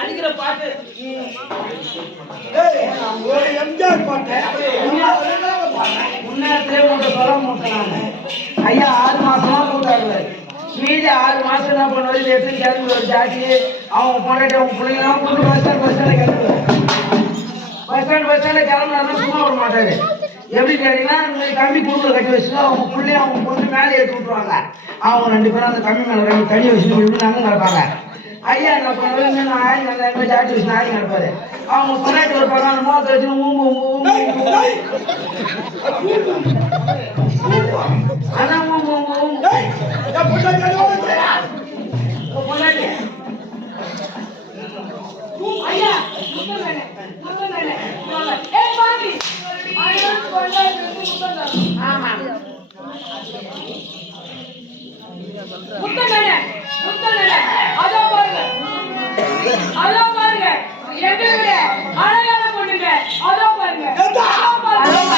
அடிக்கிற பாட்டு எம்ஜிஆர் பாட்டு முன்னேரத்திலே உங்க சொல்ல மாட்டேன். ஐயா 6 மாசமா கூட்டாடுவாரு. மீதி 6 மாசம் என்ன பண்ணுவாரு? எத்தனை கிளம்பி ஒரு ஜாக்கி அவங்க பொண்டாட்டி அவங்க பிள்ளைங்களாம் கூட்டு பஸ் ஸ்டாண்ட் கிளம்புவாரு. பஸ் ஸ்டாண்ட் கிளம்புனா சும்மா விட மாட்டாரு. எப்படி கேட்டீங்கன்னா கம்பி கூட்டுல கட்டி வச்சுட்டு அவங்க பிள்ளைய அவங்க பொண்ணு மேலே ஏற்றி விட்டுருவாங்க. அவங்க 2 பேரும் அந்த கம்பி மேலே 2 தண்ணி வச்சுட்டு நாங்க கிடப்பாங்க. ஐயா என்ன பண்ணுவாரு? ஆயிரம் நல்லா ஜாக்கி வச்சு ஆயிரம் கிடப்பாரு. அவங்க பொண்டாட்டி ஒரு பக்கம் அந்த மோசம் வச்சு பாருங்க எங்க விட அழகான பொண்ணுங்க அதோ பாருங்க அது